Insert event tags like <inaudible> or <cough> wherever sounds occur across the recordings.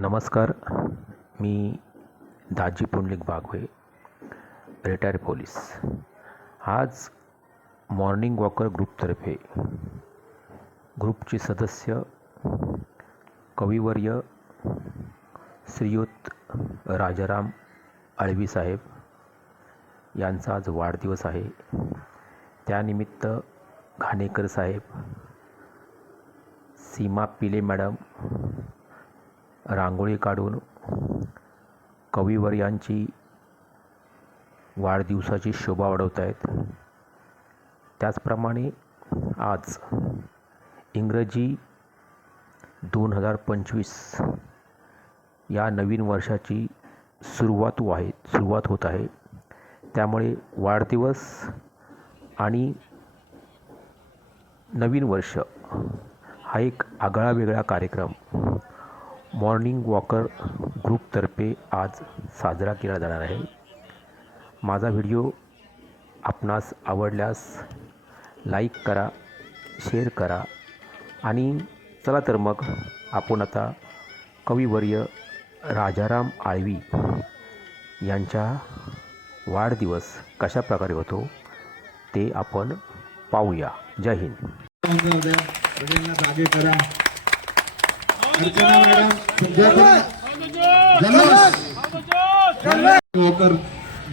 नमस्कार मी Daji Pundlik Bagwe retire police. आज मॉर्निंग वॉकर ग्रुपतर्फे ग्रुपचे सदस्य कविवर्य श्रीयुत राजाराम आळवी साहेब यांचा आज वाढदिवस आहे. त्यानिमित्त घाणेकर साहेब सीमा पिले मॅडम रांगोळी काढून कविवर्यांची वाढदिवसाची शोभा वाढवत आहेत. त्याचप्रमाणे आज इंग्रजी दोन हजार पंचवीस या नवीन वर्षाची सुरुवात हो आहे सुरुवात होत आहे. त्यामुळे वाढदिवस आणि नवीन वर्ष हा एक आगळा वेगळा कार्यक्रम मॉर्निंग वॉकर ग्रुपतर्फे आज साजरा केला जाणार आहे. माझा व्हिडिओ आपणास आवडल्यास लाईक करा शेअर करा आणि चला तर मग आपण आता कविवर्य राजाराम आळवी यांच्या वाढदिवस कशा प्रकारे होतो ते आपण पाहूया. जय हिंद. सगळ्यांना जागे करा. अर्चना मॅडम तुमच्याकडून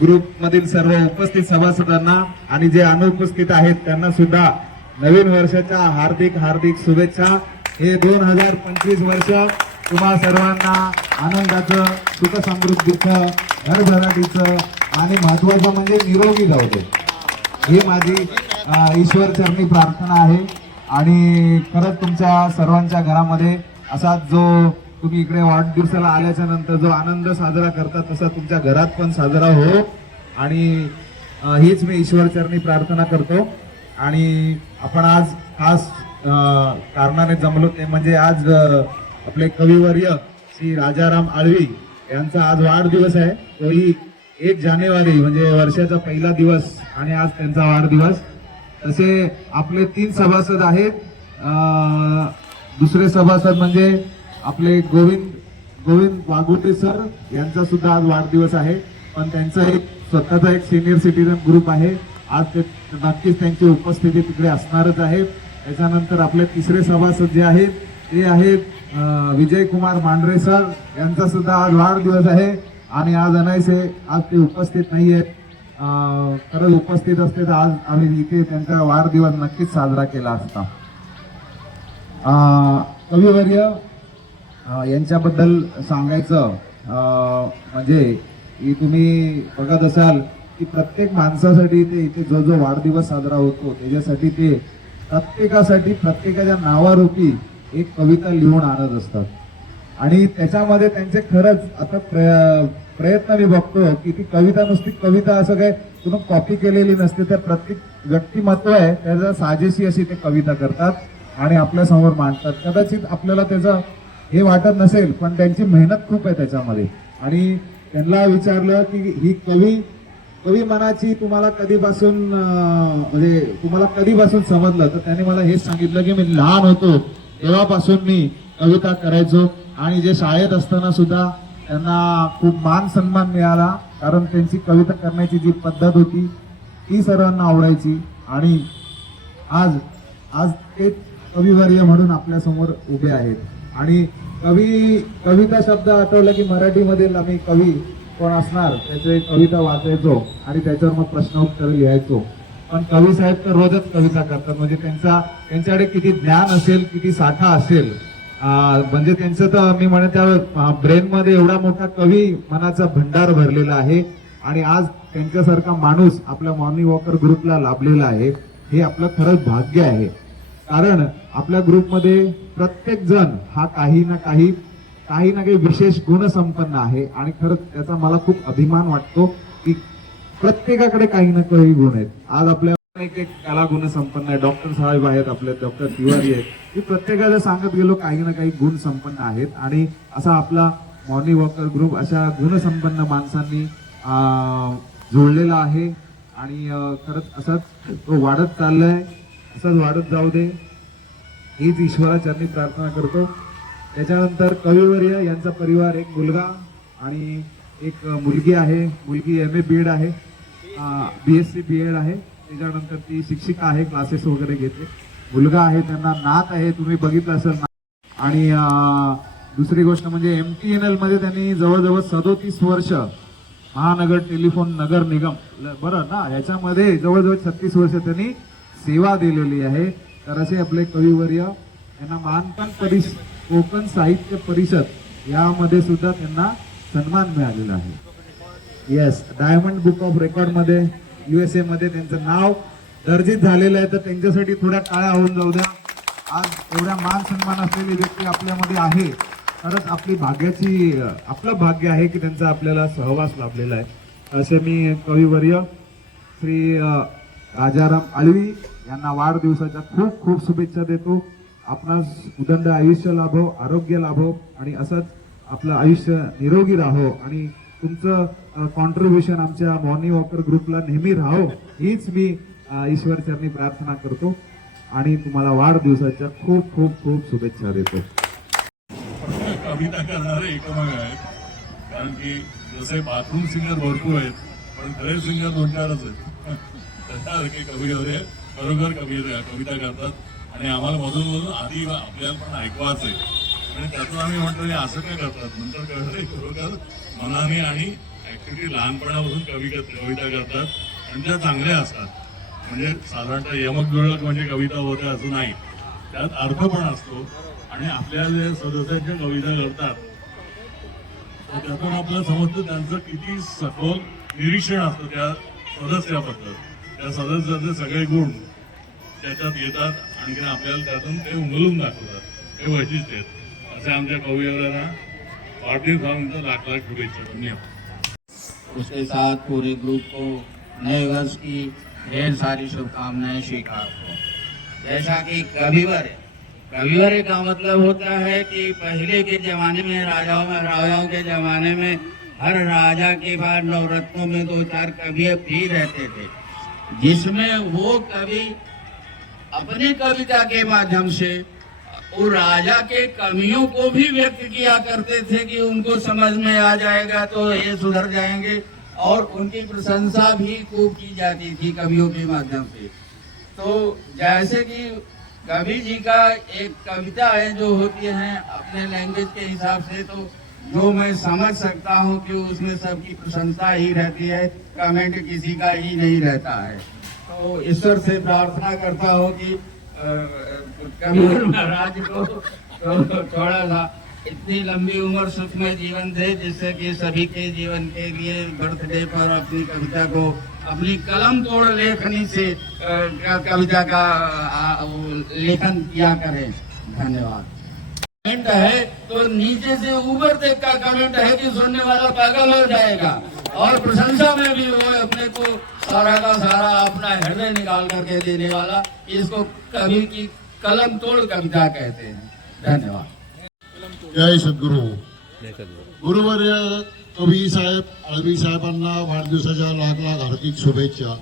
ग्रुप मधील सर्व उपस्थित सभासदांना आणि जे अनुपस्थित आहेत त्यांना सुद्धा नवीन वर्षाच्या हार्दिक हार्दिक शुभेच्छा. हे दोन हजार पंचवीस वर्ष तुम्हा सर्वांना आनंदाचं सुख समृद्धीचं घरभराटीचं आणि महत्वाचं म्हणजे निरोगी जाऊ दे. ही माझी ईश्वर चरणी प्रार्थना आहे. आणि खरंच तुमच्या सर्वांच्या घरामध्ये असा जो तुम्ही इकडे वाढदिवसाला आल्याच्यानंतर जो आनंद साजरा करता तसा तुमच्या घरात पण साजरा हो. आणि हीच मी ईश्वरचरणी प्रार्थना करतो. आणि आपण आज खास कारणाने जमलो ते म्हणजे आज आपले कविवर्य श्री राजाराम आळवी यांचा आज वाढदिवस आहे. तोही एक जानेवारी म्हणजे वर्षाचा पहिला दिवस आणि आज त्यांचा वाढदिवस. तसे आपले तीन सभासद आहेत. दुसरे सभासद म्हणजे आपले गोविंद गोविंद वागुटे सर यांचा सुद्धा आज वाढदिवस आहे. पण त्यांचा एक स्वतःचा एक सिनियर सिटीजन ग्रुप आहे. आज ते नक्कीच त्यांची उपस्थिती तिकडे असणारच आहे. त्याच्यानंतर आपले तिसरे सभासद जे आहेत ते आहेत विजय कुमार मांढरे सर. यांचा सुद्धा आज वाढदिवस आहे. आणि आज अनायसे आज ते उपस्थित नाही आहेत. खरंच उपस्थित असते तर आज आम्ही इथे त्यांचा वाढदिवस नक्कीच साजरा केला असता. कविवर्य यांच्याबद्दल सांगायचं म्हणजे की तुम्ही बघत असाल की प्रत्येक माणसासाठी ते इथे जो जो वाढदिवस साजरा होतो त्याच्यासाठी ते प्रत्येकासाठी प्रत्येकाच्या नावारूपी एक कविता लिहून आणत असतात. आणि त्याच्यामध्ये त्यांचे खरंच आता प्र- प्रयत्न मी बघतो की ती कविता नुसती कविता असं काय तुम्ही कॉपी केलेली नसते तर प्रत्येक व्यक्तिमत्व आहे त्याचा साजेशी अशी ते कविता करतात. आणि आपल्यासमोर मांडतात. कदाचित आपल्याला त्याचं हे वाटत नसेल पण त्यांची मेहनत खूप आहे त्याच्यामध्ये. आणि त्यांना विचारलं की ही कवी कवी मनाची तुम्हाला कधीपासून म्हणजे तुम्हाला कधीपासून समजलं? तर त्यांनी मला हेच सांगितलं की मी लहान होतो तेव्हापासून मी कविता करायचो. आणि जे शाळेत असताना सुद्धा त्यांना खूप मान सन्मान मिळाला कारण त्यांची कविता करण्याची जी पद्धत होती ती सर्वांना आवडायची. आणि आज आज ते कविवर्य म्हणून आपल्यासमोर उभे आहेत. आणि कवी कविता शब्द आठवला की मराठीमधील आम्ही कवी कोण असणार? त्याचे कविता वाचायचो आणि त्याच्यावर मग प्रश्न उत्तर लिहायचो. पण कवी साहेब तर रोजच कविता करतात. म्हणजे त्यांचा त्यांच्याकडे किती ज्ञान असेल किती साठा असेल म्हणजे त्यांचं तर मी म्हणे त्या ब्रेनमध्ये एवढा मोठा कवी मनाचा भंडार भरलेला आहे. आणि आज त्यांच्यासारखा माणूस आपल्या मॉर्निंग वॉकर ग्रुपला लाभलेला आहे. हे आपलं खरंच भाग्य आहे. कारण आपल्या ग्रुपमध्ये प्रत्येक जण हा काही ना काही काही ना काही विशेष गुणसंपन्न आहे. आणि खरंच त्याचा मला खूप अभिमान वाटतो की प्रत्येकाकडे काही ना काही गुण आहेत. आज आपल्या एक एक कला गुणसंपन्न आहे. डॉक्टर साहेब आहेत आपले डॉक्टर तिवारी आहेत. की प्रत्येकाला सांगत गेलो काही ना काही गुण संपन्न आहेत. आणि असा आपला मॉर्निंग वॉकर ग्रुप अशा गुणसंपन्न माणसांनी जोडलेला जुळलेला आहे. आणि खरंच असाच तो वाढत चाललाय. असाच वाढत जाऊ दे. हीच ईश्वराचरणी प्रार्थना करतो. त्याच्यानंतर कविवर्य यांचा परिवार एक मुलगा आणि एक मुलगी आहे. मुलगी एम ए बी एड आहे. B S C B Ed आहे. त्याच्यानंतर ती शिक्षिका आहे क्लासेस वगैरे घेते. मुलगा आहे त्यांना नात आहे तुम्ही बघितलं असेल. ना आणि दुसरी गोष्ट म्हणजे एम टी एन एलमध्ये त्यांनी जवळजवळ सदोतीस वर्ष महानगर टेलिफोन नगर निगम ल- बरं ना याच्यामध्ये जवळजवळ छत्तीस वर्ष त्यांनी सेवा दिलेली आहे. तर असे आपले कविवर्य यांना मानपण परिस कोकण साहित्य परिषद यामध्ये सुद्धा त्यांना सन्मान मिळालेला आहे. येस डायमंड बुक ऑफ रेकॉर्डमध्ये यू एस एमध्ये त्यांचं नाव दर्जित झालेलं आहे. तर त्यांच्यासाठी थोड्या टाळ्या होऊन जाऊ द्या. आज एवढ्या मान सन्मान असलेली व्यक्ती आपल्यामध्ये आहे. खरंच आपली भाग्याची आपलं भाग्य आहे की त्यांचा आपल्याला सहवास लाभलेला आहे. असे मी कविवर्य श्री राजाराम आळवी यांना वाढदिवसाच्या खूप खूप शुभेच्छा देतो. आपणास उदंड आयुष्य लाभो आरोग्य लाभो आणि असंच आपलं आयुष्य निरोगी राहो आणि तुमचं कॉन्ट्रीब्युशन आमच्या मॉर्निंग वॉकर ग्रुपला नेहमी राहो हीच मी अ, ईश्वरचरणी प्रार्थना करतो. आणि तुम्हाला वाढदिवसाच्या खूप खूप खूप शुभेच्छा देतो. कविता करणारे एकमेव आहेत. कारण की जसे बाथरूम सिंगर भरपूर आहेत पण खरे सिंगर दोन चारच आहेत. <laughs> कवी खरोखर कवी कविता करतात. आणि आम्हाला मधून मधून आधी आपल्याला पण ऐकवाच आहे आणि त्यातून आम्ही म्हटलं असं काय करतात? नंतर कळलं खरोखर मनाने आणि ऍक्च्युली लहानपणापासून कवी कविता करतात. आणि त्या चांगल्या असतात. म्हणजे साधारणतः यमक जुळक म्हणजे कविता होते असं नाही. त्यात अर्थ पण असतो. आणि आपल्या जे सदस्यांच्या कविता करतात तर त्यातून आपल्याला समजतं त्यांचं किती सखोल निरीक्षण असतं त्या सदस्याबद्दल. त्या सदस्याचे सगळे गुण त्याच्यात येतात आणखी आपल्याला त्यातून ते उमलून दाखवतात. हे वैशिष्ट्य आहेत. असे आमच्या कविवरांना वाढदिवसानंतर लाख लाख शुभेच्छा. धन्यवाद. उसके साथ पूरे ग्रुप को नए वर्ष की ढेर सारी शुभकामनाएं स्वीकार को जैसा कि कविवर कविवर का मतलब होता है कि पहले के जमाने में राजाओं में राजाओं के जमाने में हर राजा के बाद नवरत्नों में दो चार कवि भी रहते थे। जिसमें वो कवि अपनी कविता के माध्यम से वो राजा के कमियों को भी व्यक्त किया करते थे कि उनको समझ में आ जाएगा तो ये सुधर जाएँगे और उनकी प्रशंसा भी खूब की जाती थी कवियों के माध्यम से। तो जैसे कि कवि जी का एक कविता है जो होती है अपने लैंग्वेज के हिसाब से तो जो मैं समझ सकता हूँ कि उसमें सबकी प्रशंसा ही रहती है कमेंट किसी का ही नहीं रहता है। तो ईश्वर से प्रार्थना करता हूँ कि कबीर महाराज को तो थोड़ा सा इतनी लंबी उम्र सुखमय जीवन दे, जिससे कि सभी के जीवन के लिए बर्थडे पर अपनी कविता को, अपनी कलम तोड़ लेखनी से कविता का लेखन किया करें। धन्यवाद। कमेंट है तो नीचे से ऊपर तक का कमेंट है कि सुनने वाला पागल हो जाएगा। और प्रशंसा में भी वो अपने को सारा का सारा अपना हृदय निकाल करके देने वाला इसको कवि की कलम तोड़ कविता कहते हैं। धन्यवाद। जय सद्गुरू। गुरुवर्य कवी साहेब आळवी साहेबांना वाढदिवसाच्या लाख लाख हार्दिक शुभेच्छा।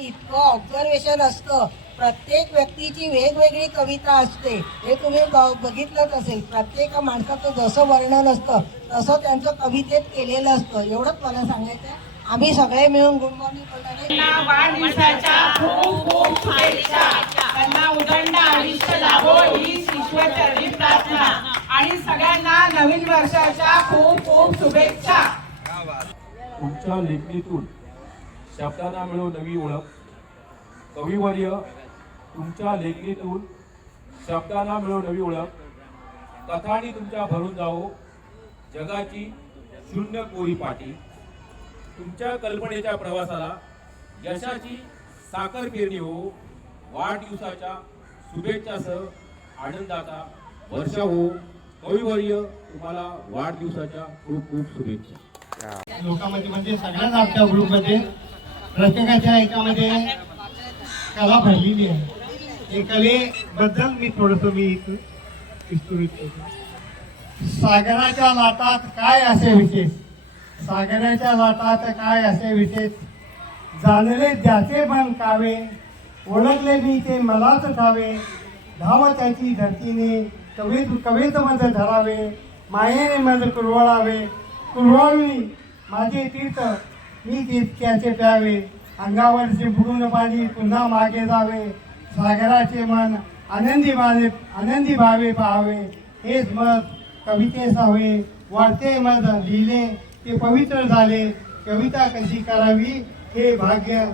इतकं ऑब्झर्वेशन असतं. प्रत्येक व्यक्तीची वेगवेगळी कविता असते. हे तुम्ही बघितलंच असेल. प्रत्येक माणसाचं जसं वर्णन असतं तसं त्यांचं कवितेत केलेलं असतं. एवढंच मला सांगायचं आहे. आम्ही सगळे मिळून गुड मॉर्निंग बोलणार त्यांना वाढदिवसाच्या खूप खूप शुभेच्छा. त्यांना उदंड आयुष्य लाभो ईश्वरचरणी प्रार्थना. आणि सगळ्यांना नवीन वर्षाच्या खूप खूप शुभेच्छा. तुमच्या लेखणीतून शब्दांना मिळो नवी ओळख कविवर्य तुमच्या लेखणीतून शब्दांना मिळो नवी ओळख कथानी तुमच्या भरून जाओ जगाची शून्य कोरी पाटी. तुमच्या कल्पनेच्या प्रवासाला यशाची साखर पेरणी हो. वाढदिवसाच्या शुभेच्छासह आनंदाचा वर्षा हो. कविवर्य तुम्हाला वाढदिवसाच्या खूप खूप शुभेच्छा. लोकांमध्ये म्हणजे सगळ्याच आमच्या ग्रुपमध्ये प्रत्येकाच्या एकामध्ये कला भरलेली आहे. कलेबद्दल मी थोडस मी विस्तृत करतो सागराच्या लाटात काय असे विशेष? सागराच्या लाटात काय असे विशेष? जाणले ज्याचे पण कावे ओळखले मी ते मलाच ठावे. धाव त्याची धरतीने कवी कवित मध्ये धरावे मायेने मध्ये कुरवळावे. कुरवळी माझे तीर्थ मी तितक्याचे प्यावे. अंगावर बुडून पाणी पुन्हा मागे जावे. सागराचे मन आनंदी माने आनंदी भावे पाहावे. हेच मत कवितेस हवे वाढते मत लिहिले ते पवित्र झाले. कविता कशी करावी हे भाग्य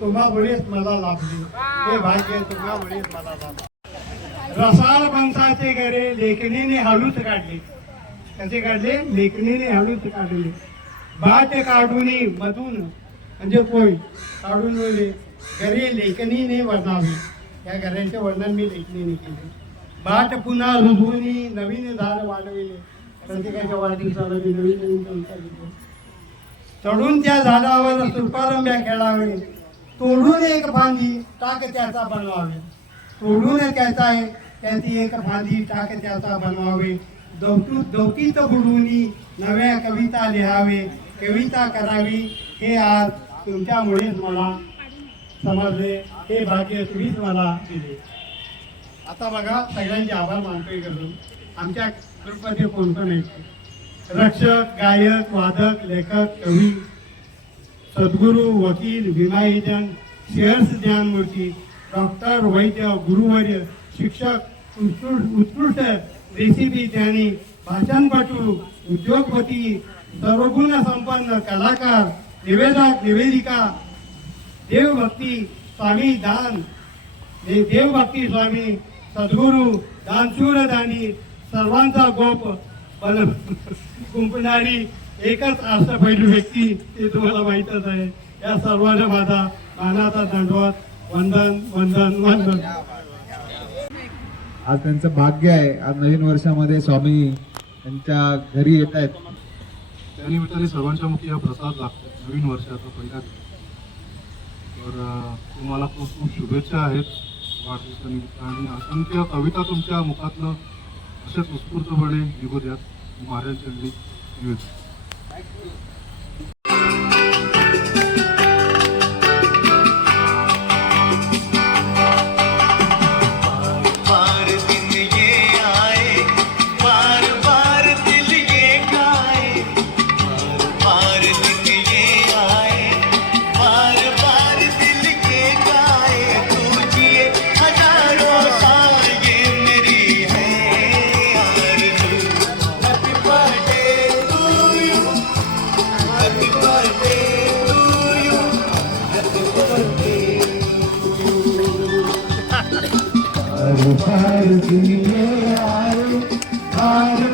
तुम्हामुळेच मला लाभले. हे भाग्य तुम्हामुळेच मला लाभले. रसाळ पंथाचे घरे लेखणीने हळूच काढले. कसे काढले? लेखणीने हळूच काढले. बाट काढून मधून म्हणजे कोय काढून वळले घरे लेखणीने वजावे. या घरांचे वर्णन मी लेखणीने केले. बाट पुन्हा रुजवून नवीन झाड वाढविले. प्रत्येकाच्या वाढदिवसाला मी नवीन नवीन लिहितो चढून त्या झाडावर सुपारंब्या खेळावे. तोडून एक फांदी टाक त्याचा बनवावे. तोडून त्याचा आहे त्याची एक फांदी टाक त्याचा बनवावे. दौतू दौतीत बुडूनी नव्या कविता लिहावे. कविता करावी हे आज तुमच्यामुळेच मला समजले. हे भाग्य तुम्हीच मला दिले. आता बघा सगळ्यांचे आभार मानतोय करून. आमच्या ग्रुपमध्ये कोण कोण आहेत? रक्षक गायक वादक लेखक कवी सद्गुरू वकील विमायजन शेअर्स ज्ञानमूर्ती डॉक्टर वैद्य गुरुवर्य शिक्षक उत्कृष्ट उत्कृष्ट रेसिपी ज्ञानी भाषणपटू उद्योगपती सर्वगुण संपन्न कलाकार निवेदक निवेदिका देवभक्ती स्वामी दान. देवभक्ती स्वामी सद्गुरू दानशूर दानी सर्वांचा गोप बल गुंपणारी एकच अष्टपैलू व्यक्ती ते तुम्हाला माहीतच आहे. या सर्वांना माझा मानाचा दंडवत. वंदन वंदन वंदन. आज त्यांचं भाग्य आहे. आज नवीन वर्षामध्ये स्वामी त्यांच्या घरी येत आहेत. त्यानिमित्ताने सर्वांच्या मुखी हा प्रसाद लागतो. नवीन वर्षाचा पहिला दिवस. तर तुम्हाला खूप खूप शुभेच्छा आहेत. वाढदिवसानिमित्त आणि असंख्य कविता तुमच्या मुखातनं असेच उत्स्फूर्तपणे निघू द्यात. महाराज चंद्री निवेदन हर बार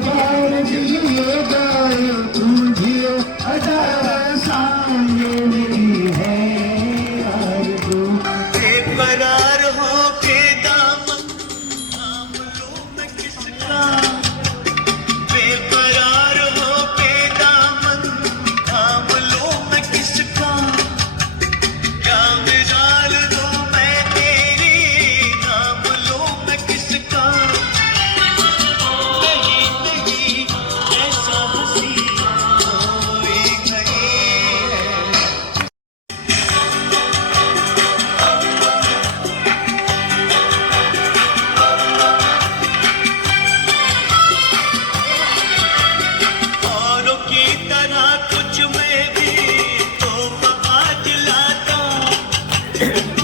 Yeah.